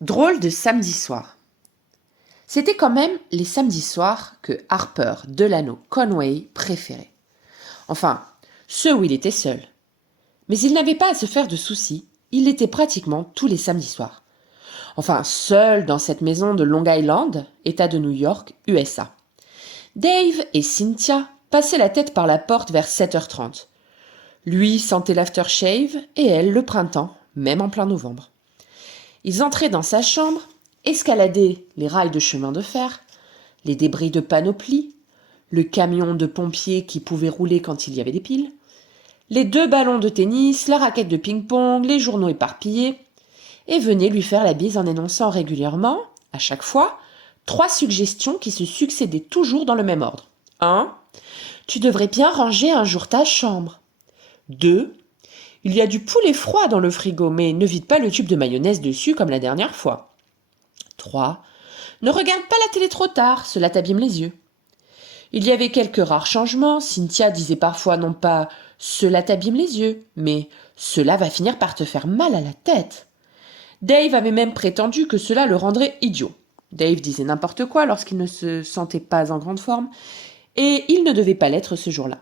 Drôle de samedi soir. C'était quand même les samedis soirs que Harper Delano Conway préférait. Enfin, ceux où il était seul. Mais il n'avait pas à se faire de soucis, il l'était pratiquement tous les samedis soirs. Enfin, seul dans cette maison de Long Island, État de New York, USA. Dave et Cynthia passaient la tête par la porte vers 7h30. Lui sentait l'aftershave et elle le printemps, même en plein novembre. Ils entraient dans sa chambre, escaladaient les rails de chemin de fer, les débris de panoplie, le camion de pompiers qui pouvait rouler quand il y avait des piles, les 2 ballons de tennis, la raquette de ping-pong, les journaux éparpillés, et venaient lui faire la bise en énonçant régulièrement, à chaque fois, 3 suggestions qui se succédaient toujours dans le même ordre. 1. Tu devrais bien ranger un jour ta chambre. 2. Il y a du poulet froid dans le frigo, mais ne vide pas le tube de mayonnaise dessus comme la dernière fois. 3. Ne regarde pas la télé trop tard, cela t'abîme les yeux. Il y avait quelques rares changements. Cynthia disait parfois non pas « cela t'abîme les yeux », mais « cela va finir par te faire mal à la tête ». Dave avait même prétendu que cela le rendrait idiot. Dave disait n'importe quoi lorsqu'il ne se sentait pas en grande forme, et il ne devait pas l'être ce jour-là.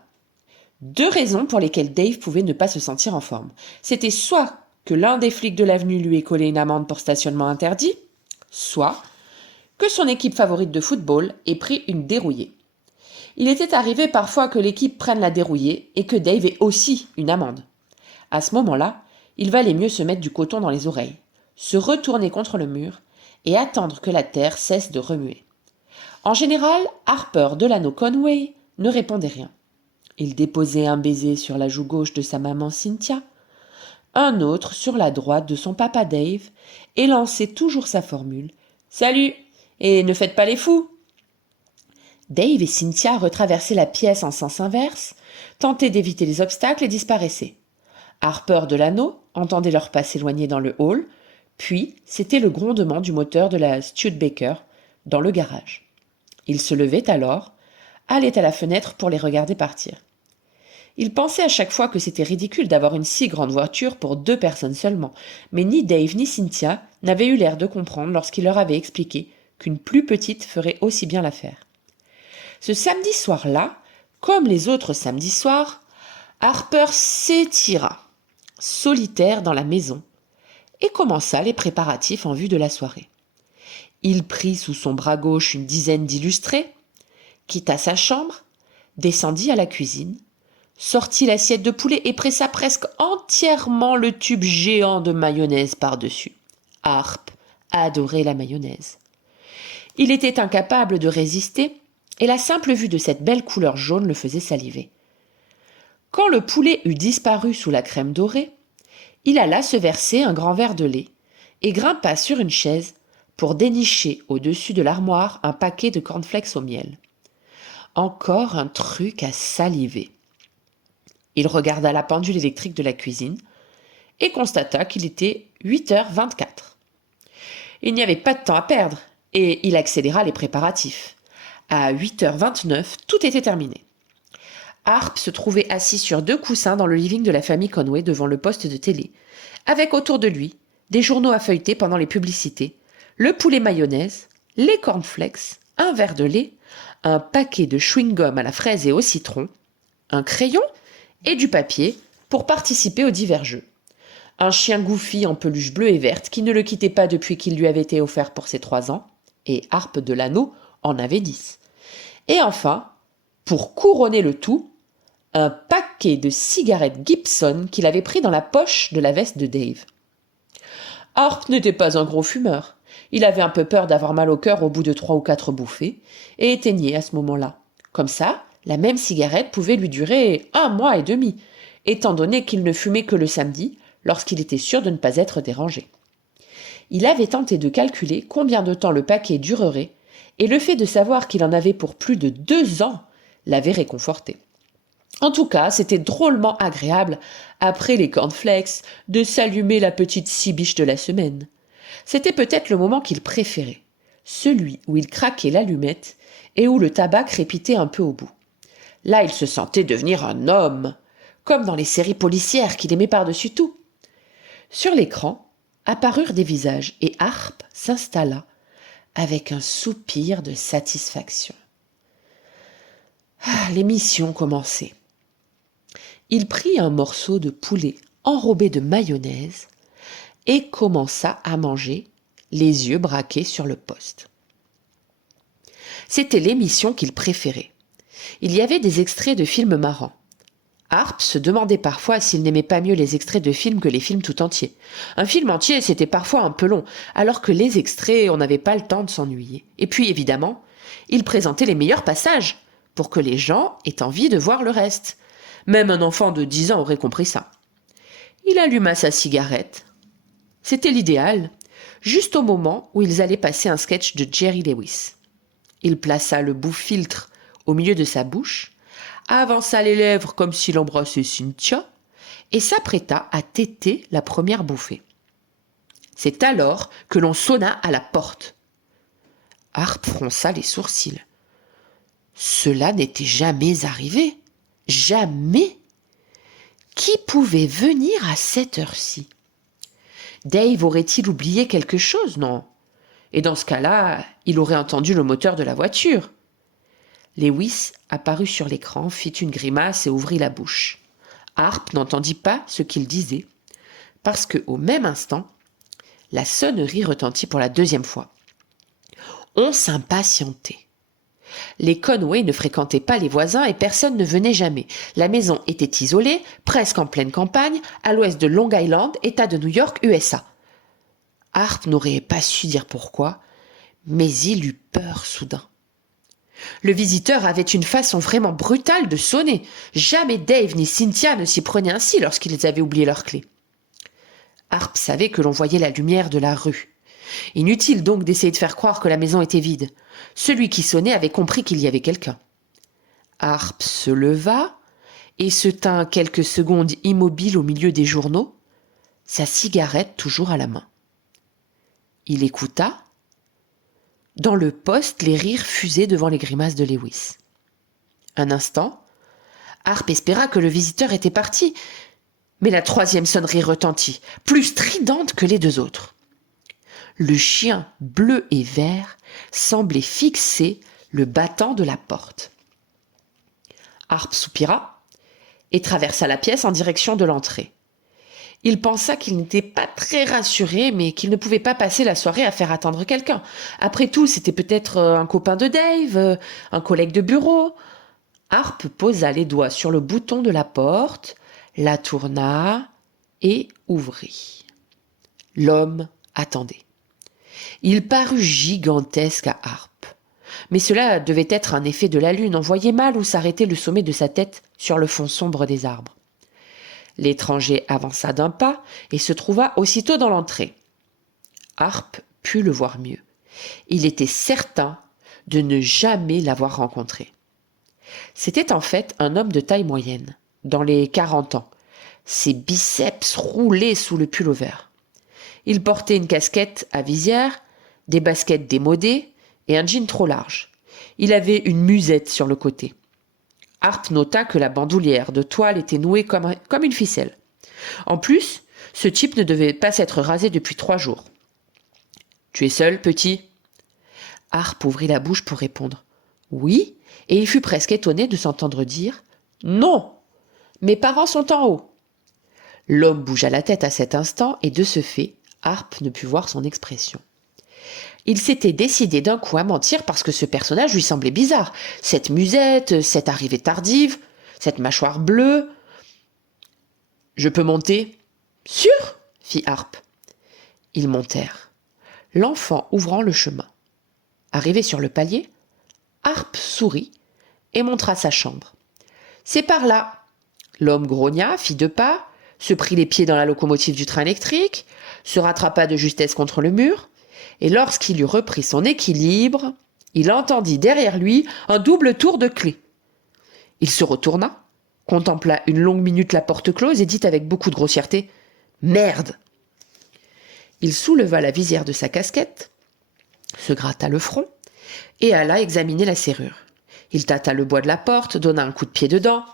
2 raisons pour lesquelles Dave pouvait ne pas se sentir en forme. C'était soit que l'un des flics de l'avenue lui ait collé une amende pour stationnement interdit, soit que son équipe favorite de football ait pris une dérouillée. Il était arrivé parfois que l'équipe prenne la dérouillée et que Dave ait aussi une amende. À ce moment-là, il valait mieux se mettre du coton dans les oreilles, se retourner contre le mur et attendre que la terre cesse de remuer. En général, Harper Delano Conway ne répondait rien. Il déposait un baiser sur la joue gauche de sa maman Cynthia, un autre sur la droite de son papa Dave, et lançait toujours sa formule « Salut, et ne faites pas les fous !» Dave et Cynthia retraversaient la pièce en sens inverse, tentaient d'éviter les obstacles et disparaissaient. Harper Delano entendait leurs pas s'éloigner dans le hall, puis c'était le grondement du moteur de la Studebaker dans le garage. Il se levait alors, allait à la fenêtre pour les regarder partir. Il pensait à chaque fois que c'était ridicule d'avoir une si grande voiture pour 2 personnes seulement, mais ni Dave ni Cynthia n'avaient eu l'air de comprendre lorsqu'il leur avait expliqué qu'une plus petite ferait aussi bien l'affaire. Ce samedi soir-là, comme les autres samedis soirs, Harper s'étira, solitaire dans la maison, et commença les préparatifs en vue de la soirée. Il prit sous son bras gauche une dizaine d'illustrés, quitta sa chambre, descendit à la cuisine, sortit l'assiette de poulet et pressa presque entièrement le tube géant de mayonnaise par-dessus. Harp adorait la mayonnaise. Il était incapable de résister, et la simple vue de cette belle couleur jaune le faisait saliver. Quand le poulet eut disparu sous la crème dorée, il alla se verser un grand verre de lait et grimpa sur une chaise pour dénicher au-dessus de l'armoire un paquet de cornflakes au miel. Encore un truc à saliver. Il regarda la pendule électrique de la cuisine et constata qu'il était 8h24. Il n'y avait pas de temps à perdre et il accéléra les préparatifs. À 8h29, tout était terminé. Harp se trouvait assis sur 2 coussins dans le living de la famille Conway devant le poste de télé, avec autour de lui des journaux à feuilleter pendant les publicités, le poulet mayonnaise, les cornflakes, un verre de lait, un paquet de chewing-gum à la fraise et au citron, un crayon et du papier pour participer aux divers jeux. Un chien Goofy en peluche bleue et verte qui ne le quittait pas depuis qu'il lui avait été offert pour ses 3 ans, et Harp Delano en avait 10. Et enfin, pour couronner le tout, un paquet de cigarettes Gibson qu'il avait pris dans la poche de la veste de Dave. Harp n'était pas un gros fumeur. Il avait un peu peur d'avoir mal au cœur au bout de 3 ou 4 bouffées, et éteignait à ce moment-là. Comme ça, la même cigarette pouvait lui durer 1 mois et demi, étant donné qu'il ne fumait que le samedi, lorsqu'il était sûr de ne pas être dérangé. Il avait tenté de calculer combien de temps le paquet durerait, et le fait de savoir qu'il en avait pour plus de 2 ans l'avait réconforté. En tout cas, c'était drôlement agréable, après les cornflakes, de s'allumer la petite cibiche de la semaine. C'était peut-être le moment qu'il préférait, celui où il craquait l'allumette et où le tabac crépitait un peu au bout. Là, il se sentait devenir un homme, comme dans les séries policières qu'il aimait par-dessus tout. Sur l'écran, apparurent des visages et Harpe s'installa avec un soupir de satisfaction. L'émission commençait. Il prit un morceau de poulet enrobé de mayonnaise et commença à manger, les yeux braqués sur le poste. C'était l'émission qu'il préférait. Il y avait des extraits de films marrants. Harpe se demandait parfois s'il n'aimait pas mieux les extraits de films que les films tout entiers. Un film entier, c'était parfois un peu long, alors que les extraits, on n'avait pas le temps de s'ennuyer. Et puis, évidemment, il présentait les meilleurs passages, pour que les gens aient envie de voir le reste. Même un enfant de 10 ans aurait compris ça. Il alluma sa cigarette. C'était l'idéal, juste au moment où ils allaient passer un sketch de Jerry Lewis. Il plaça le bout-filtre au milieu de sa bouche, avança les lèvres comme s'il embrassait Cynthia et s'apprêta à téter la première bouffée. C'est alors que l'on sonna à la porte. Harpe fronça les sourcils. Cela n'était jamais arrivé. Jamais. Qui pouvait venir à cette heure-ci? Dave aurait-il oublié quelque chose, non? Et dans ce cas-là, il aurait entendu le moteur de la voiture. Lewis apparut sur l'écran, fit une grimace et ouvrit la bouche. Harpe n'entendit pas ce qu'il disait, parce que, au même instant, la sonnerie retentit pour la deuxième fois. On s'impatientait. Les Conway ne fréquentaient pas les voisins et personne ne venait jamais. La maison était isolée, presque en pleine campagne, à l'ouest de Long Island, État de New York, USA. Harpe n'aurait pas su dire pourquoi, mais il eut peur soudain. Le visiteur avait une façon vraiment brutale de sonner. Jamais Dave ni Cynthia ne s'y prenaient ainsi lorsqu'ils avaient oublié leurs clés. Harpe savait que l'on voyait la lumière de la rue. Inutile donc d'essayer de faire croire que la maison était vide. Celui qui sonnait avait compris qu'il y avait quelqu'un. Harpe se leva et se tint quelques secondes immobile au milieu des journaux, sa cigarette toujours à la main. Il écouta. Dans le poste, les rires fusaient devant les grimaces de Lewis. Un instant, Harpe espéra que le visiteur était parti, mais la troisième sonnerie retentit, plus stridente que les deux autres. Le chien bleu et vert semblait fixer le battant de la porte. Harpe soupira et traversa la pièce en direction de l'entrée. Il pensa qu'il n'était pas très rassuré, mais qu'il ne pouvait pas passer la soirée à faire attendre quelqu'un. Après tout, c'était peut-être un copain de Dave, un collègue de bureau. Harpe posa les doigts sur le bouton de la porte, la tourna et ouvrit. L'homme attendait. Il parut gigantesque à Harpe. Mais cela devait être un effet de la lune. On voyait mal où s'arrêtait le sommet de sa tête sur le fond sombre des arbres. L'étranger avança d'un pas et se trouva aussitôt dans l'entrée. Harpe put le voir mieux. Il était certain de ne jamais l'avoir rencontré. C'était en fait un homme de taille moyenne, dans les 40 ans. Ses biceps roulaient sous le pull-over. Il portait une casquette à visière, des baskets démodées et un jean trop large. Il avait une musette sur le côté. Harpe nota que la bandoulière de toile était nouée comme une ficelle. En plus, ce type ne devait pas s'être rasé depuis 3 jours. « Tu es seul, petit ?» Harpe ouvrit la bouche pour répondre « Oui », et il fut presque étonné de s'entendre dire « Non, mes parents sont en haut ». L'homme bougea la tête à cet instant et de ce fait, Harpe ne put voir son expression. Il s'était décidé d'un coup à mentir parce que ce personnage lui semblait bizarre. Cette musette, cette arrivée tardive, cette mâchoire bleue. « Je peux monter ?»« Sûr ?» fit Harpe. Ils montèrent, l'enfant ouvrant le chemin. Arrivé sur le palier, Harpe sourit et montra sa chambre. « C'est par là. » L'homme grogna, fit 2 pas, se prit les pieds dans la locomotive du train électrique, se rattrapa de justesse contre le mur, et lorsqu'il eut repris son équilibre, il entendit derrière lui un double tour de clé. Il se retourna, contempla une longue minute la porte close et dit avec beaucoup de grossièreté « Merde !» Il souleva la visière de sa casquette, se gratta le front et alla examiner la serrure. Il tâta le bois de la porte, donna un coup de pied dedans,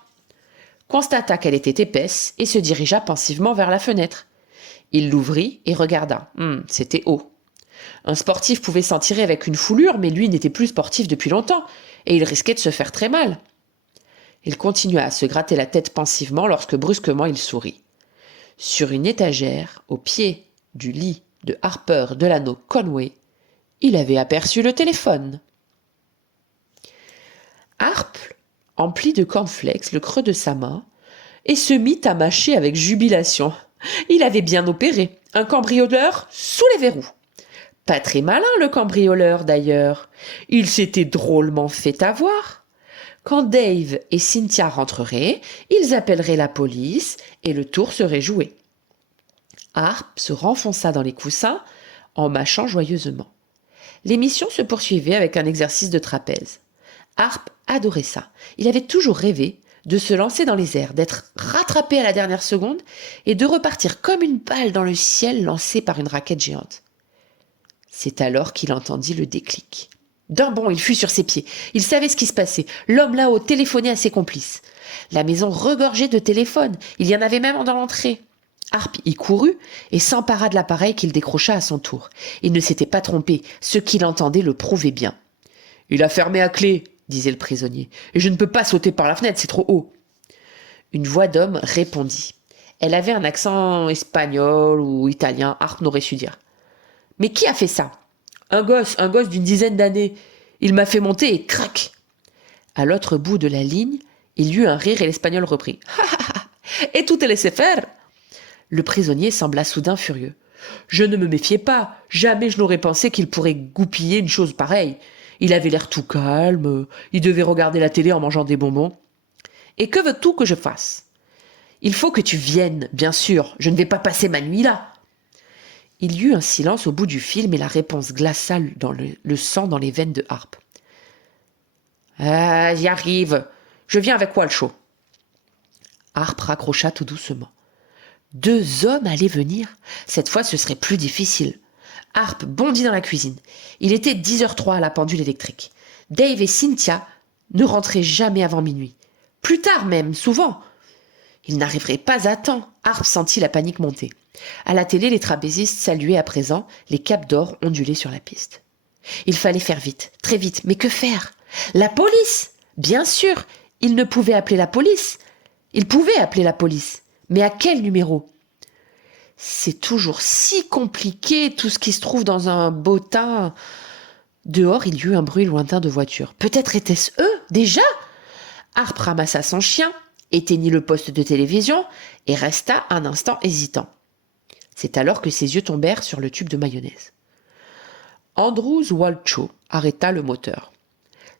constata qu'elle était épaisse et se dirigea pensivement vers la fenêtre. Il l'ouvrit et regarda. C'était haut. Un sportif pouvait s'en tirer avec une foulure, mais lui n'était plus sportif depuis longtemps, et il risquait de se faire très mal. Il continua à se gratter la tête pensivement lorsque brusquement il sourit. Sur une étagère, au pied du lit de Harper Delano Conway, il avait aperçu le téléphone. Harp emplit de cornflakes le creux de sa main et se mit à mâcher avec jubilation. Il avait bien opéré, un cambrioleur sous les verrous. Pas très malin le cambrioleur d'ailleurs. Il s'était drôlement fait avoir. Quand Dave et Cynthia rentreraient, ils appelleraient la police et le tour serait joué. Harp se renfonça dans les coussins en mâchant joyeusement. L'émission se poursuivait avec un exercice de trapèze. Harp adorait ça. Il avait toujours rêvé de se lancer dans les airs, d'être rattrapé à la dernière seconde et de repartir comme une balle dans le ciel lancée par une raquette géante. C'est alors qu'il entendit le déclic. D'un bond, il fut sur ses pieds. Il savait ce qui se passait. L'homme là-haut téléphonait à ses complices. La maison regorgeait de téléphones. Il y en avait même dans l'entrée. Harp y courut et s'empara de l'appareil qu'il décrocha à son tour. Il ne s'était pas trompé. Ce qu'il entendait le prouvait bien. « Il a fermé à clé », disait le prisonnier. « Et je ne peux pas sauter par la fenêtre, c'est trop haut. » Une voix d'homme répondit. Elle avait un accent espagnol ou italien. Harp n'aurait su dire. « Mais qui a fait ça ?»« Un gosse d'une dizaine d'années. Il m'a fait monter et crac !» À l'autre bout de la ligne, il y eut un rire et l'Espagnol reprit. « Ha ha ha ! Et tout est laissé faire ?» Le prisonnier sembla soudain furieux. « Je ne me méfiais pas. Jamais je n'aurais pensé qu'il pourrait goupiller une chose pareille. Il avait l'air tout calme. Il devait regarder la télé en mangeant des bonbons. Et que veux-tu que je fasse ? Il faut que tu viennes, bien sûr. Je ne vais pas passer ma nuit là. » Il y eut un silence au bout du film et la réponse glaça le sang dans les veines de Harp. « Ah, j'y arrive. Je viens avec Walshaw. » Harp raccrocha tout doucement. 2 hommes allaient venir. Cette fois, ce serait plus difficile. Harp bondit dans la cuisine. Il était 10h03 à la pendule électrique. Dave et Cynthia ne rentraient jamais avant minuit. Plus tard même, souvent. Ils n'arriveraient pas à temps. Harp sentit la panique monter. À la télé, les trapézistes saluaient à présent, les capes d'or ondulaient sur la piste. Il fallait faire vite, très vite. Mais que faire ? La police ? Bien sûr, il ne pouvait appeler la police. Il pouvait appeler la police. Mais à quel numéro ? C'est toujours si compliqué, tout ce qui se trouve dans un bottin. Dehors, il y eut un bruit lointain de voiture. Peut-être étaient-ce eux, déjà ? Harp ramassa son chien, éteignit le poste de télévision et resta un instant hésitant. C'est alors que ses yeux tombèrent sur le tube de mayonnaise. Andrews Walshaw arrêta le moteur.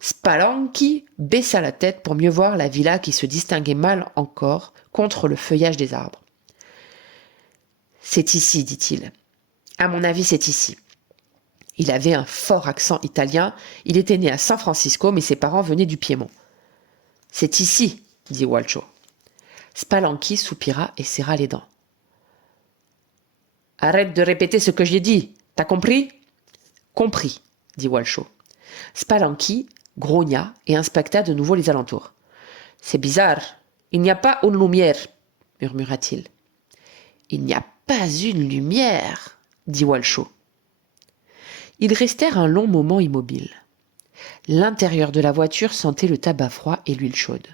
Spallanky baissa la tête pour mieux voir la villa qui se distinguait mal encore contre le feuillage des arbres. « C'est ici, dit-il. À mon avis, c'est ici. » Il avait un fort accent italien. Il était né à San Francisco, mais ses parents venaient du Piémont. « C'est ici, dit Walshaw. Spallanky soupira et serra les dents. « Arrête de répéter ce que j'ai dit. T'as compris ?»« Compris, dit Walshaw. Spallanky grogna et inspecta de nouveau les alentours. « C'est bizarre. Il n'y a pas une lumière, murmura-t-il. « Il n'y a pas une lumière, dit Walshaw. Ils restèrent un long moment immobiles. L'intérieur de la voiture sentait le tabac froid et l'huile chaude.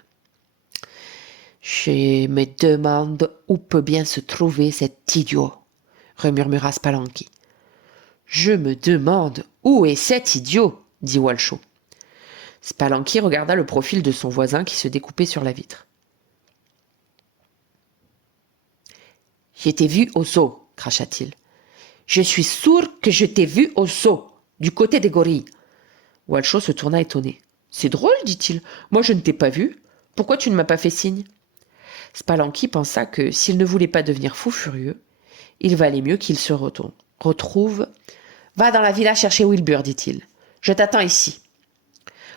« Je me demande où peut bien se trouver cet idiot, remurmura Spallanky. « Je me demande où est cet idiot, dit Walshaw. Spallanky regarda le profil de son voisin qui se découpait sur la vitre. « Je t'ai vu au zoo, cracha-t-il. « Je suis sûr que je t'ai vu au zoo, du côté des gorilles. » Walshaw se tourna étonné. « C'est drôle, dit-il. Moi, je ne t'ai pas vu. Pourquoi tu ne m'as pas fait signe ?» Spallanky pensa que, s'il ne voulait pas devenir fou furieux, il valait mieux qu'il se retrouve. « Va dans la villa chercher Wilbur, dit-il. Je t'attends ici. »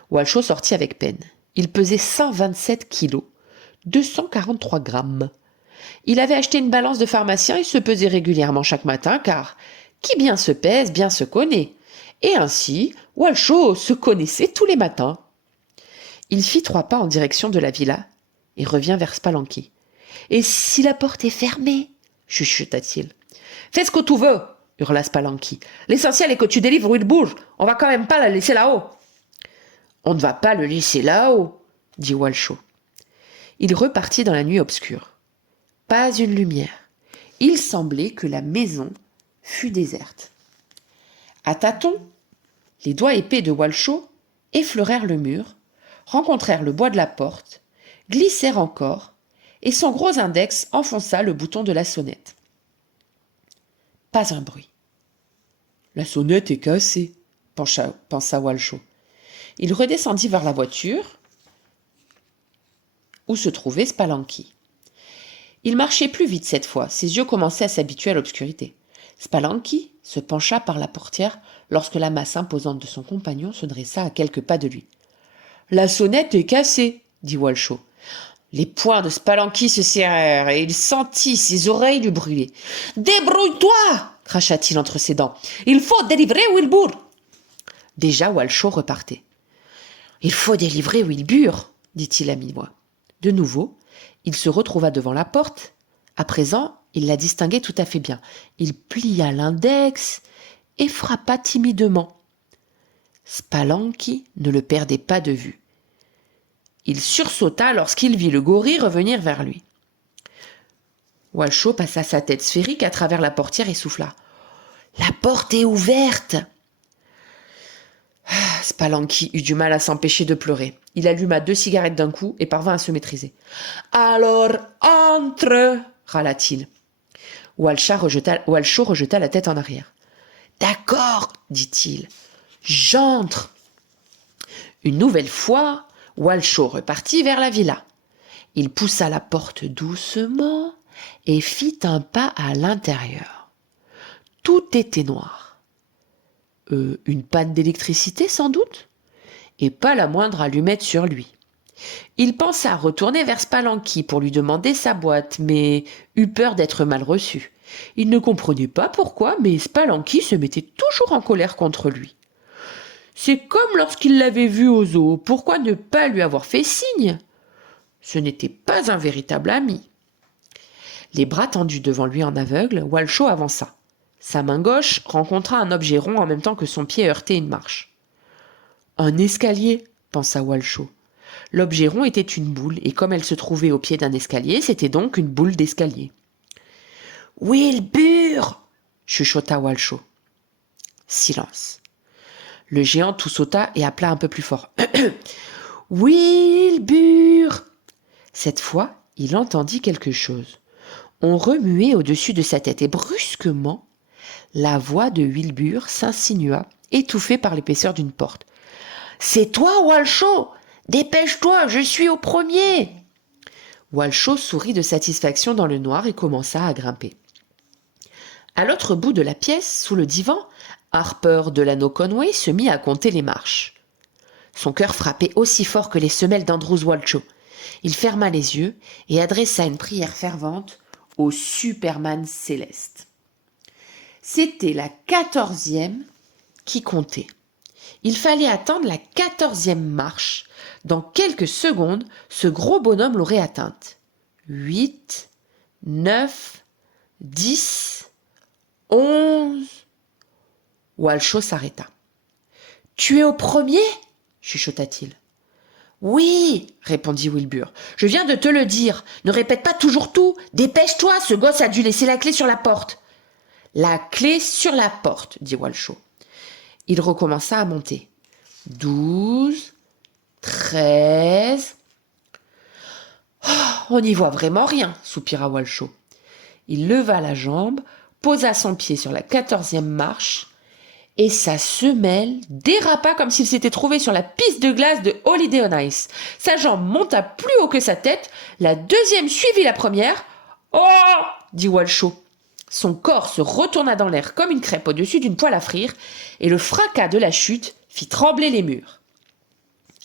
Walshaw sortit avec peine. Il pesait 127 kilos, 243 grammes. Il avait acheté une balance de pharmacien et se pesait régulièrement chaque matin, car qui bien se pèse, bien se connaît. Et ainsi, Walshaw se connaissait tous les matins. Il fit 3 pas en direction de la villa et revint vers Spallanky. « Et si la porte est fermée ?» chuchota-t-il. Fais ce que tu veux, hurla Spallanky. L'essentiel est que tu délivres Wilbur. On va quand même pas la laisser là-haut. On ne va pas le laisser là-haut, dit Walshaw. Il repartit dans la nuit obscure. Pas une lumière. Il semblait que la maison fût déserte. À tâtons, les doigts épais de Walshaw effleurèrent le mur, rencontrèrent le bois de la porte, glissèrent encore, et son gros index enfonça le bouton de la sonnette. Pas un bruit. La sonnette est cassée, pensa Walshaw. Il redescendit vers la voiture où se trouvait Spallanky. Il marchait plus vite cette fois, ses yeux commençaient à s'habituer à l'obscurité. Spallanky se pencha par la portière lorsque la masse imposante de son compagnon se dressa à quelques pas de lui. « La sonnette est cassée, » dit Walshaw. Les poings de Spallanky se serrèrent et il sentit ses oreilles lui brûler. « Débrouille-toi » cracha-t-il entre ses dents. « Il faut délivrer Wilbur !» Déjà Walshaw repartait. « Il faut délivrer Wilbur !» dit-il à mi-voix. De nouveau, il se retrouva devant la porte. À présent, il la distinguait tout à fait bien. Il plia l'index et frappa timidement. Spallanky ne le perdait pas de vue. Il sursauta lorsqu'il vit le gorille revenir vers lui. Walshaw passa sa tête sphérique à travers la portière et souffla. « La porte est ouverte !» Spallanky eut du mal à s'empêcher de pleurer. Il alluma 2 cigarettes d'un coup et parvint à se maîtriser. « Alors, entre !» râla-t-il. Walshaw rejeta la tête en arrière. « D'accord, dit-il. J'entre !» Une nouvelle fois, Walshaw repartit vers la villa. Il poussa la porte doucement et fit un pas à l'intérieur. Tout était noir. Une panne d'électricité sans doute ? Et pas la moindre allumette sur lui. Il pensa retourner vers Spallanky pour lui demander sa boîte, mais eut peur d'être mal reçu. Il ne comprenait pas pourquoi, mais Spallanky se mettait toujours en colère contre lui. C'est comme lorsqu'il l'avait vu au zoo, pourquoi ne pas lui avoir fait signe ? Ce n'était pas un véritable ami. Les bras tendus devant lui en aveugle, Walshaw avança. Sa main gauche rencontra un objet rond en même temps que son pied heurtait une marche. « Un escalier !» pensa Walshaw. L'objet rond était une boule, et comme elle se trouvait au pied d'un escalier, c'était donc une boule d'escalier. « Wilbur !» chuchota Walshaw. Silence. Le géant tout sauta et appela un peu plus fort. « Wilbur !» Cette fois, il entendit quelque chose. On remuait au-dessus de sa tête et brusquement, la voix de Wilbur s'insinua, étouffée par l'épaisseur d'une porte. « C'est toi, Walshaw ! Dépêche-toi, je suis au premier !» Walshaw sourit de satisfaction dans le noir et commença à grimper. À l'autre bout de la pièce, sous le divan, Harper Delano Conway se mit à compter les marches. Son cœur frappait aussi fort que les semelles d'Andrews Walshaw. Il ferma les yeux et adressa une prière fervente au Superman céleste. C'était la 14e qui comptait. Il fallait attendre la 14e marche. Dans quelques secondes, ce gros bonhomme l'aurait atteinte. 8, 9, 10, 11... Walshaw s'arrêta. « Tu es au premier ?» chuchota-t-il. « Oui, répondit Wilbur. Je viens de te le dire. Ne répète pas toujours tout. Dépêche-toi, ce gosse a dû laisser la clé sur la porte. La clé sur la porte, dit Walshaw. Il recommença à monter. 12, 13... Oh, on n'y voit vraiment rien, soupira Walshaw. Il leva la jambe, posa son pied sur la 14e marche, et sa semelle dérapa comme s'il s'était trouvé sur la piste de glace de Holiday on Ice. Sa jambe monta plus haut que sa tête, la deuxième suivit la première. « Oh !» dit Walshaw. Son corps se retourna dans l'air comme une crêpe au-dessus d'une poêle à frire, et le fracas de la chute fit trembler les murs.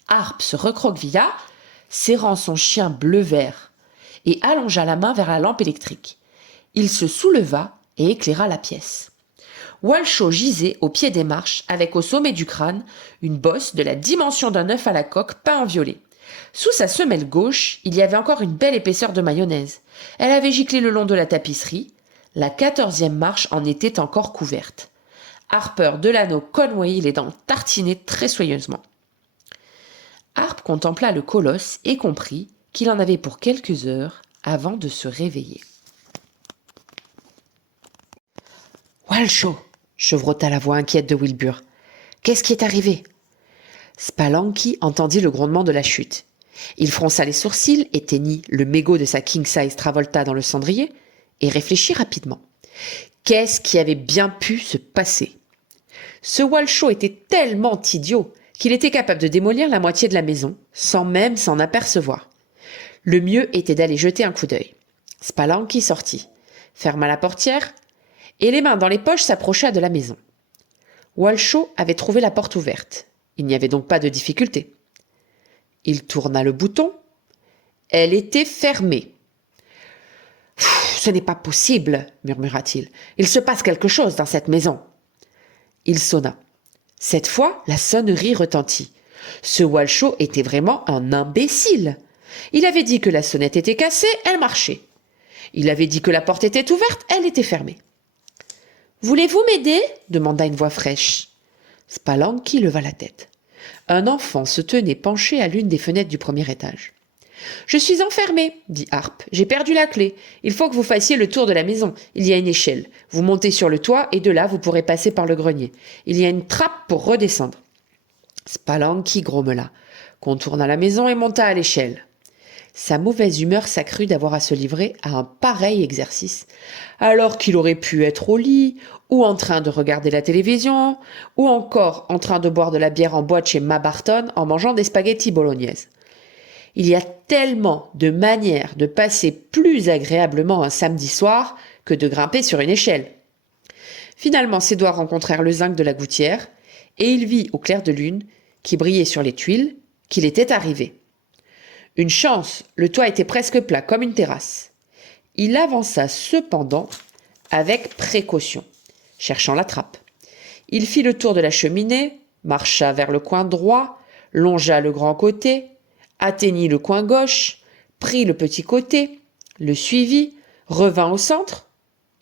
Harp se recroquevilla, serrant son chien bleu-vert, et allongea la main vers la lampe électrique. Il se souleva et éclaira la pièce. Walshaw gisait au pied des marches, avec au sommet du crâne une bosse de la dimension d'un œuf à la coque peint en violet. Sous sa semelle gauche, il y avait encore une belle épaisseur de mayonnaise. Elle avait giclé le long de la tapisserie. La 14e marche en était encore couverte. Harper, Delano, Conway, les dents tartinaient très soigneusement. Harp contempla le colosse et comprit qu'il en avait pour quelques heures avant de se réveiller. « Walshaw !» chevrota la voix inquiète de Wilbur. « Qu'est-ce qui est arrivé ?» Spallanky entendit le grondement de la chute. Il fronça les sourcils, éteignit le mégot de sa king-size Travolta dans le cendrier et réfléchit rapidement. Qu'est-ce qui avait bien pu se passer ? Ce Walshaw était tellement idiot qu'il était capable de démolir la moitié de la maison sans même s'en apercevoir. Le mieux était d'aller jeter un coup d'œil. Spallanky sortit, ferma la portière et les mains dans les poches s'approcha de la maison. Walshaw avait trouvé la porte ouverte. Il n'y avait donc pas de difficulté. Il tourna le bouton. Elle était fermée. « Ce n'est pas possible, murmura-t-il. Il se passe quelque chose dans cette maison. » Il sonna. Cette fois, la sonnerie retentit. Ce Walshaw était vraiment un imbécile. Il avait dit que la sonnette était cassée, elle marchait. Il avait dit que la porte était ouverte, elle était fermée. « Voulez-vous m'aider » demanda une voix fraîche. Spallanky leva la tête. Un enfant se tenait penché à l'une des fenêtres du premier étage. « Je suis enfermé, dit Harp. J'ai perdu la clé. Il faut que vous fassiez le tour de la maison. Il y a une échelle. Vous montez sur le toit et de là, vous pourrez passer par le grenier. Il y a une trappe pour redescendre. » Spallanky grommela, contourna la maison et monta à l'échelle. Sa mauvaise humeur s'accrut d'avoir à se livrer à un pareil exercice, alors qu'il aurait pu être au lit, ou en train de regarder la télévision, ou encore en train de boire de la bière en boîte chez Ma Barton en mangeant des spaghettis bolognaises. Il y a tellement de manières de passer plus agréablement un samedi soir que de grimper sur une échelle. Finalement, ses doigts rencontrèrent le zinc de la gouttière, et il vit au clair de lune, qui brillait sur les tuiles, qu'il était arrivé. Une chance, le toit était presque plat, comme une terrasse. Il avança cependant avec précaution, cherchant la trappe. Il fit le tour de la cheminée, marcha vers le coin droit, longea le grand côté, atteignit le coin gauche, prit le petit côté, le suivit, revint au centre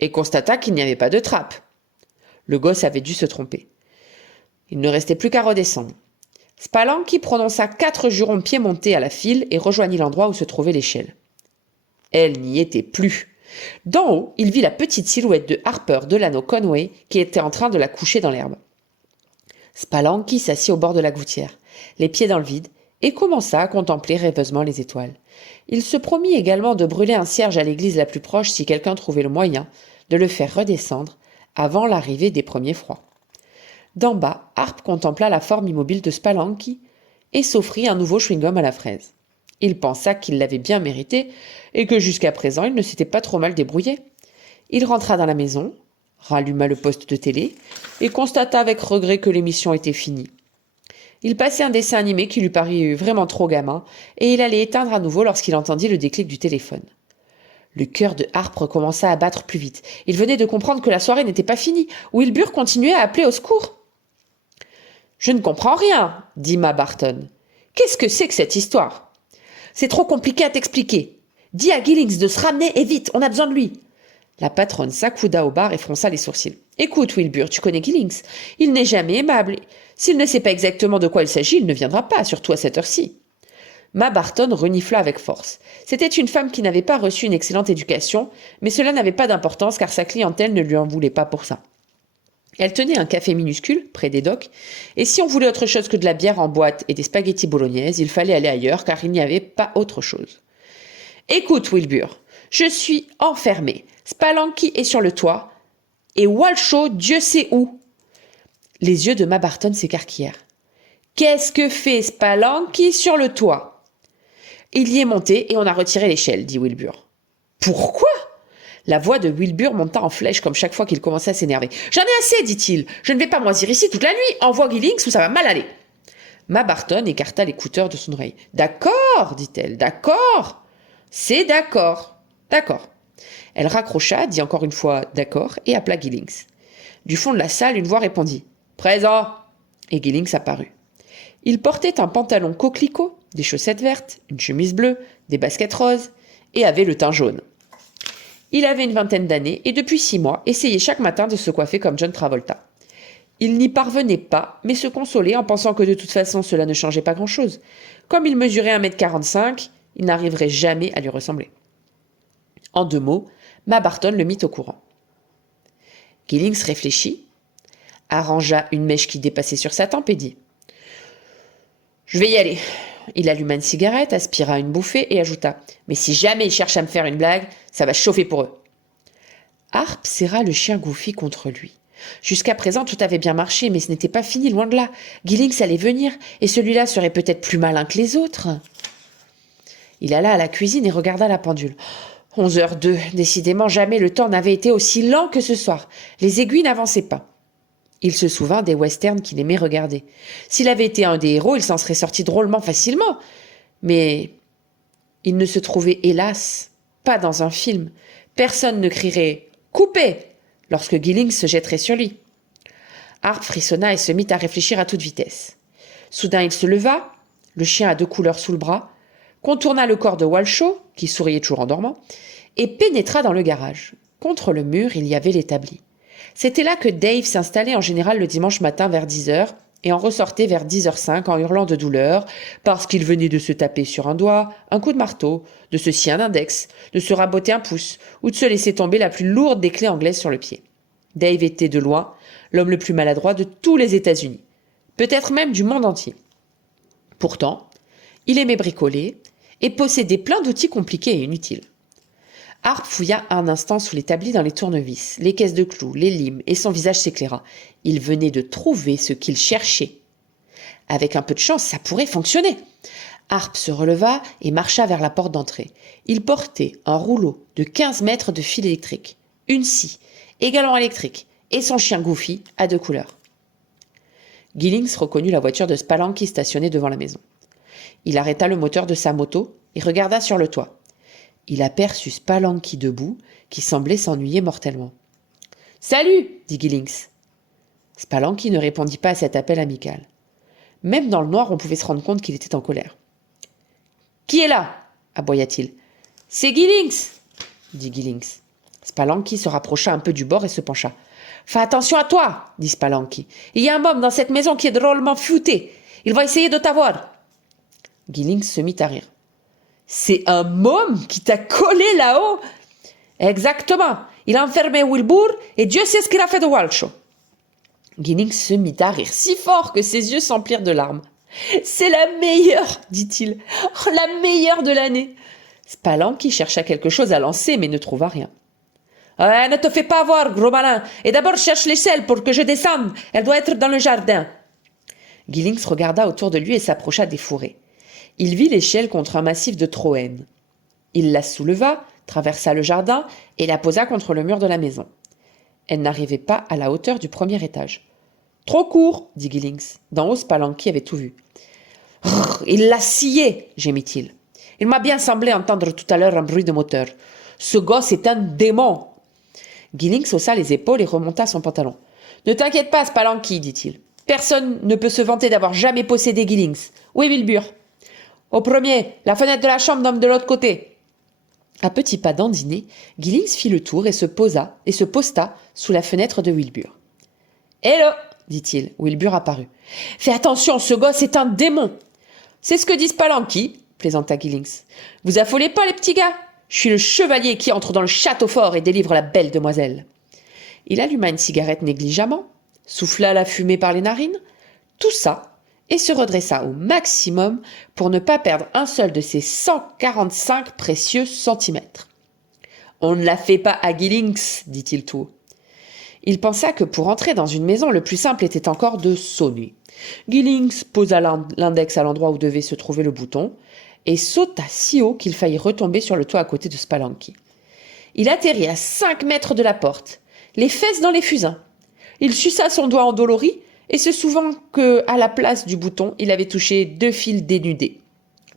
et constata qu'il n'y avait pas de trappe. Le gosse avait dû se tromper. Il ne restait plus qu'à redescendre. Spallanky prononça 4 jurons piémontais à la file et rejoignit l'endroit où se trouvait l'échelle. Elle n'y était plus. D'en haut, il vit la petite silhouette de Harper Delano Conway qui était en train de la coucher dans l'herbe. Spallanky s'assit au bord de la gouttière, les pieds dans le vide, et commença à contempler rêveusement les étoiles. Il se promit également de brûler un cierge à l'église la plus proche si quelqu'un trouvait le moyen de le faire redescendre avant l'arrivée des premiers froids. D'en bas, Harp contempla la forme immobile de Spallanky et s'offrit un nouveau chewing-gum à la fraise. Il pensa qu'il l'avait bien mérité et que jusqu'à présent il ne s'était pas trop mal débrouillé. Il rentra dans la maison, ralluma le poste de télé et constata avec regret que l'émission était finie. Il passait un dessin animé qui lui parut vraiment trop gamin et il allait éteindre à nouveau lorsqu'il entendit le déclic du téléphone. Le cœur de Harp recommença à battre plus vite. Il venait de comprendre que la soirée n'était pas finie. Wilbur continuait à appeler au secours. « Je ne comprends rien, dit Ma Barton. Qu'est-ce que c'est que cette histoire ? C'est trop compliqué à t'expliquer. Dis à Gillings de se ramener et vite, on a besoin de lui. La patronne s'accouda au bar et fronça les sourcils. Écoute, Wilbur, tu connais Gillings. Il n'est jamais aimable. S'il ne sait pas exactement de quoi il s'agit, il ne viendra pas, surtout à cette heure-ci. Ma Barton renifla avec force. C'était une femme qui n'avait pas reçu une excellente éducation, mais cela n'avait pas d'importance car sa clientèle ne lui en voulait pas pour ça. Elle tenait un café minuscule, près des docks, et si on voulait autre chose que de la bière en boîte et des spaghettis bolognaises, il fallait aller ailleurs car il n'y avait pas autre chose. « Écoute, Wilbur, je suis enfermé. Spallanky est sur le toit, et Walshaw, Dieu sait où. » Les yeux de Ma Barton s'écarquillèrent. « Qu'est-ce que fait Spallanky sur le toit ?»« Il y est monté et on a retiré l'échelle, dit Wilbur. »« Pourquoi ?» La voix de Wilbur monta en flèche comme chaque fois qu'il commençait à s'énerver. « J'en ai assez, dit-il. Je ne vais pas moisir ici toute la nuit. Envoie Gillings ou ça va mal aller. » Ma Barton écarta l'écouteur de son oreille. « D'accord, dit-elle. D'accord. C'est d'accord. D'accord. » Elle raccrocha, dit encore une fois « d'accord » et appela Gillings. Du fond de la salle, une voix répondit « Présent !» et Gillings apparut. Il portait un pantalon coquelicot, des chaussettes vertes, une chemise bleue, des baskets roses et avait le teint jaune. Il avait une vingtaine d'années et depuis 6 mois essayait chaque matin de se coiffer comme John Travolta. Il n'y parvenait pas, mais se consolait en pensant que de toute façon cela ne changeait pas grand-chose. Comme il mesurait 1,45 m, il n'arriverait jamais à lui ressembler. En 2 mots, Ma Barton le mit au courant. Giddings réfléchit, arrangea une mèche qui dépassait sur sa tempe et dit « Je vais y aller ». Il alluma une cigarette, aspira une bouffée et ajouta « Mais si jamais ils cherchent à me faire une blague, ça va chauffer pour eux ». Harp serra le chien Goofy contre lui. Jusqu'à présent, tout avait bien marché, mais ce n'était pas fini, loin de là. Giddings allait venir, et celui-là serait peut-être plus malin que les autres. Il alla à la cuisine et regarda la pendule. 11h02, décidément jamais le temps n'avait été aussi lent que ce soir. Les aiguilles n'avançaient pas. Il se souvint des westerns qu'il aimait regarder. S'il avait été un des héros, il s'en serait sorti drôlement facilement. Mais il ne se trouvait, hélas, pas dans un film. Personne ne crierait « Coupez !» lorsque Giddings se jetterait sur lui. Harp frissonna et se mit à réfléchir à toute vitesse. Soudain, il se leva, le chien à 2 couleurs sous le bras, contourna le corps de Walshaw, qui souriait toujours en dormant, et pénétra dans le garage. Contre le mur, il y avait l'établi. C'était là que Dave s'installait en général le dimanche matin vers 10h et en ressortait vers 10h05 en hurlant de douleur parce qu'il venait de se taper sur un doigt, un coup de marteau, de se scier un index, de se raboter un pouce ou de se laisser tomber la plus lourde des clés anglaises sur le pied. Dave était de loin l'homme le plus maladroit de tous les États-Unis, peut-être même du monde entier. Pourtant, il aimait bricoler et possédait plein d'outils compliqués et inutiles. Harp fouilla un instant sous l'établi dans les tournevis, les caisses de clous, les limes, et son visage s'éclaira. Il venait de trouver ce qu'il cherchait. Avec un peu de chance, ça pourrait fonctionner. Harp se releva et marcha vers la porte d'entrée. Il portait un rouleau de 15 mètres de fil électrique, une scie, également électrique, et son chien Goofy à 2 couleurs. Giddings reconnut la voiture de Spallanky stationnée devant la maison. Il arrêta le moteur de sa moto et regarda sur le toit. Il aperçut Spallanky debout, qui semblait s'ennuyer mortellement. « Salut !» dit Giddings. Spallanky ne répondit pas à cet appel amical. Même dans le noir, on pouvait se rendre compte qu'il était en colère. « Qui est là ?» aboya-t-il. « C'est Giddings !» dit Giddings. Spallanky se rapprocha un peu du bord et se pencha. « Fais attention à toi !» dit Spallanky. « Il y a un homme dans cette maison qui est drôlement futé. Il va essayer de t'avoir. » Giddings se mit à rire. « C'est un môme qui t'a collé là-haut ?»« Exactement. Il a enfermé Wilbur et Dieu sait ce qu'il a fait de Walshaw. » Giddings se mit à rire si fort que ses yeux s'emplirent de larmes. « C'est la meilleure, dit-il. Oh, la meilleure de l'année. » Spallanky chercha quelque chose à lancer mais ne trouva rien. « Ne te fais pas avoir, gros malin. Et d'abord cherche l'échelle pour que je descende. Elle doit être dans le jardin. » Giddings regarda autour de lui et s'approcha des fourrés. Il vit l'échelle contre un massif de Troène. Il la souleva, traversa le jardin et la posa contre le mur de la maison. Elle n'arrivait pas à la hauteur du premier étage. « Trop court, dit Giddings. D'en haut, Spallanky avait tout vu. « Il l'a scié, gémit-il. Il m'a bien semblé entendre tout à l'heure un bruit de moteur. Ce gosse est un démon. » Giddings haussa les épaules et remonta son pantalon. « Ne t'inquiète pas, Spallanky, dit-il. Personne ne peut se vanter d'avoir jamais possédé Giddings. Où est Wilbur ? Au premier, la fenêtre de la chambre donne de l'autre côté. » À petits pas dandiné, Giddings fit le tour et se posta sous la fenêtre de Wilbur. « Hello !» dit-il. Wilbur apparut. « Fais attention, ce gosse est un démon. »« C'est ce que dit Spallanky, » plaisanta Giddings. « Vous affolez pas, les petits gars. Je suis le chevalier qui entre dans le château fort et délivre la belle demoiselle. » Il alluma une cigarette négligemment, souffla la fumée par les narines, toussa et se redressa au maximum pour ne pas perdre un seul de ses 145 précieux centimètres. « On ne la fait pas à Giddings, dit-il tout haut. » Il pensa que pour entrer dans une maison, le plus simple était encore de sonner. Giddings posa l'index à l'endroit où devait se trouver le bouton et sauta si haut qu'il faillit retomber sur le toit à côté de Spallanky. Il atterrit à 5 mètres de la porte, les fesses dans les fusains. Il suça son doigt endolori et se souvint que, à la place du bouton, il avait touché 2 fils dénudés.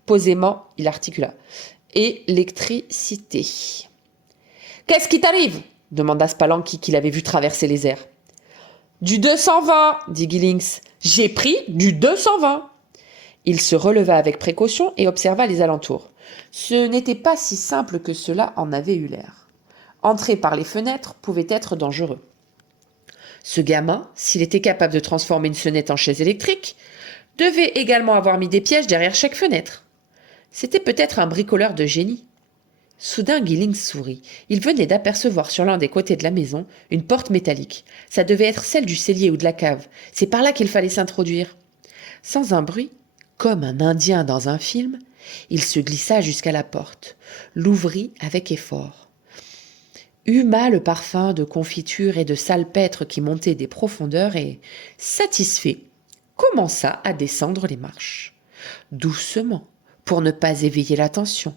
Posément, il articula. « Électricité. »« Qu'est-ce qui t'arrive ?» demanda Spallanky qui l'avait vu traverser les airs. « Du 220, dit Giddings. J'ai pris du 220. » Il se releva avec précaution et observa les alentours. Ce n'était pas si simple que cela en avait eu l'air. entrer par les fenêtres pouvait être dangereux. Ce gamin, s'il était capable de transformer une sonnette en chaise électrique, devait également avoir mis des pièges derrière chaque fenêtre. C'était peut-être un bricoleur de génie. Soudain, Giddings sourit. Il venait d'apercevoir sur l'un des côtés de la maison une porte métallique. Ça devait être celle du cellier ou de la cave. C'est par là qu'il fallait s'introduire. Sans un bruit, comme un Indien dans un film, il se glissa jusqu'à la porte, l'ouvrit avec effort, huma le parfum de confiture et de salpêtre qui montait des profondeurs et, satisfait, commença à descendre les marches. Doucement, pour ne pas éveiller l'attention,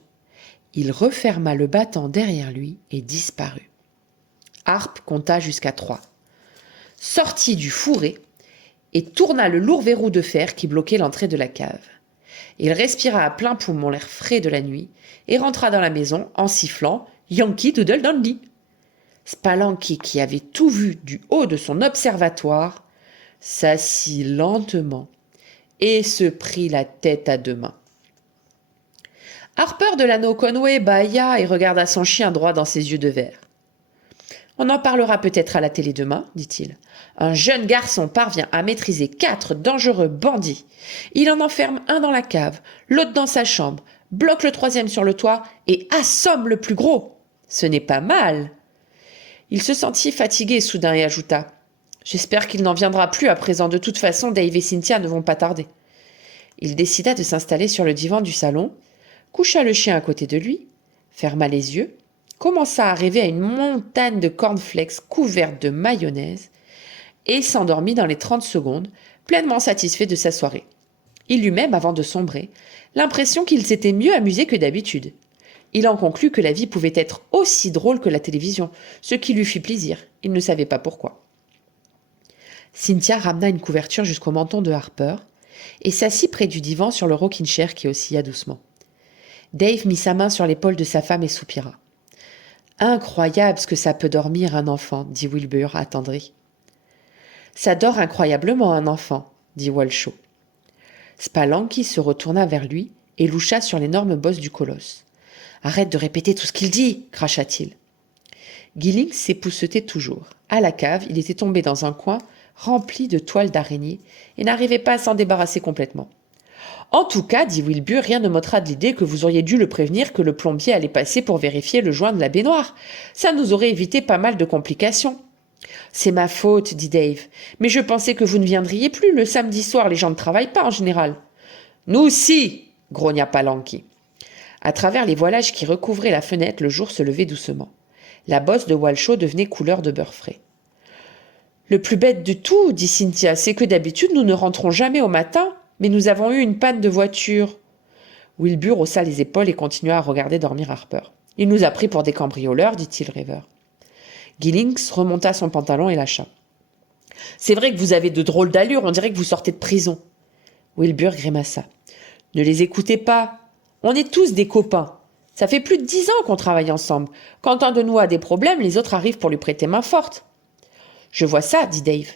il referma le battant derrière lui et disparut. Harpe compta jusqu'à 3, sortit du fourré et tourna le lourd verrou de fer qui bloquait l'entrée de la cave. Il respira à plein poumon l'air frais de la nuit et rentra dans la maison en sifflant « Yankee Doodle Dandy ». Spallanky, qui avait tout vu du haut de son observatoire, s'assit lentement et se prit la tête à 2 mains. Harper de l'Anneau Conway bâilla et regarda son chien droit dans ses yeux de verre. « On en parlera peut-être à la télé demain, dit-il. Un jeune garçon parvient à maîtriser 4 dangereux bandits. Il en enferme un dans la cave, l'autre dans sa chambre, bloque le 3e sur le toit et assomme le plus gros. Ce n'est pas mal. » Il se sentit fatigué soudain et ajouta « J'espère qu'il n'en viendra plus à présent. De toute façon, Dave et Cynthia ne vont pas tarder. » Il décida de s'installer sur le divan du salon, coucha le chien à côté de lui, ferma les yeux, commença à rêver à une montagne de cornflakes couvertes de mayonnaise et s'endormit dans les 30 secondes, pleinement satisfait de sa soirée. Il eut même, avant de sombrer, l'impression qu'il s'était mieux amusé que d'habitude. Il en conclut que la vie pouvait être aussi drôle que la télévision, ce qui lui fit plaisir. Il ne savait pas pourquoi. Cynthia ramena une couverture jusqu'au menton de Harper et s'assit près du divan sur le rocking chair qui oscilla doucement. Dave mit sa main sur l'épaule de sa femme et soupira. « Incroyable ce que ça peut dormir un enfant, » dit Wilbur, attendri. « Ça dort incroyablement un enfant, » dit Walshaw. Spallanky se retourna vers lui et loucha sur l'énorme bosse du colosse. « Arrête de répéter tout ce qu'il dit !» cracha-t-il. Giddings s'époussetait toujours. À la cave, il était tombé dans un coin rempli de toiles d'araignée et n'arrivait pas à s'en débarrasser complètement. « En tout cas, dit Wilbur, rien ne m'ôtera de l'idée que vous auriez dû le prévenir que le plombier allait passer pour vérifier le joint de la baignoire. Ça nous aurait évité pas mal de complications. »« C'est ma faute, dit Dave, mais je pensais que vous ne viendriez plus. Le samedi soir, les gens ne travaillent pas en général. »« Nous aussi !» grogna Spallanky. À travers les voilages qui recouvraient la fenêtre, le jour se levait doucement. La bosse de Walshaw devenait couleur de beurre frais. « Le plus bête de tout, dit Cynthia, c'est que d'habitude nous ne rentrons jamais au matin, mais nous avons eu une panne de voiture. » Wilbur haussa les épaules et continua à regarder dormir Harper. « Il nous a pris pour des cambrioleurs, dit-il rêveur. » Giddings remonta son pantalon et lâcha. « C'est vrai que vous avez de drôles d'allures, on dirait que vous sortez de prison. » Wilbur grimaça. « Ne les écoutez pas. On est tous des copains. Ça fait plus de 10 ans qu'on travaille ensemble. Quand un de nous a des problèmes, les autres arrivent pour lui prêter main forte. »« Je vois ça, dit Dave. »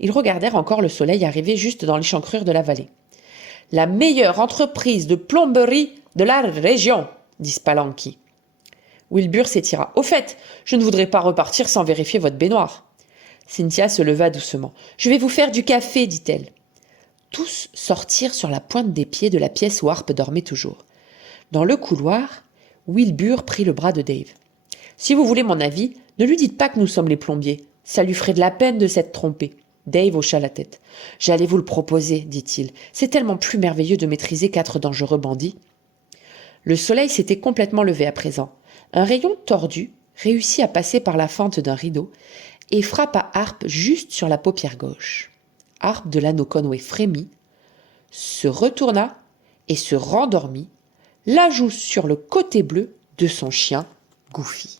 Ils regardèrent encore le soleil arriver juste dans l'échancrure de la vallée. « La meilleure entreprise de plomberie de la région, dit Spallanky. » Wilbur s'étira. « Au fait, je ne voudrais pas repartir sans vérifier votre baignoire. » Cynthia se leva doucement. « Je vais vous faire du café, dit-elle. » Tous sortirent sur la pointe des pieds de la pièce où Harpe dormait toujours. Dans le couloir, Wilbur prit le bras de Dave. « Si vous voulez mon avis, ne lui dites pas que nous sommes les plombiers. Ça lui ferait de la peine de s'être trompé. » Dave hocha la tête. « J'allais vous le proposer, dit-il. C'est tellement plus merveilleux de maîtriser 4 dangereux bandits. » Le soleil s'était complètement levé à présent. Un rayon tordu réussit à passer par la fente d'un rideau et frappa Harpe juste sur la paupière gauche. Harpe de l'Anneau Conway frémit, se retourna et se rendormit, la joue sur le côté bleu de son chien Goofy.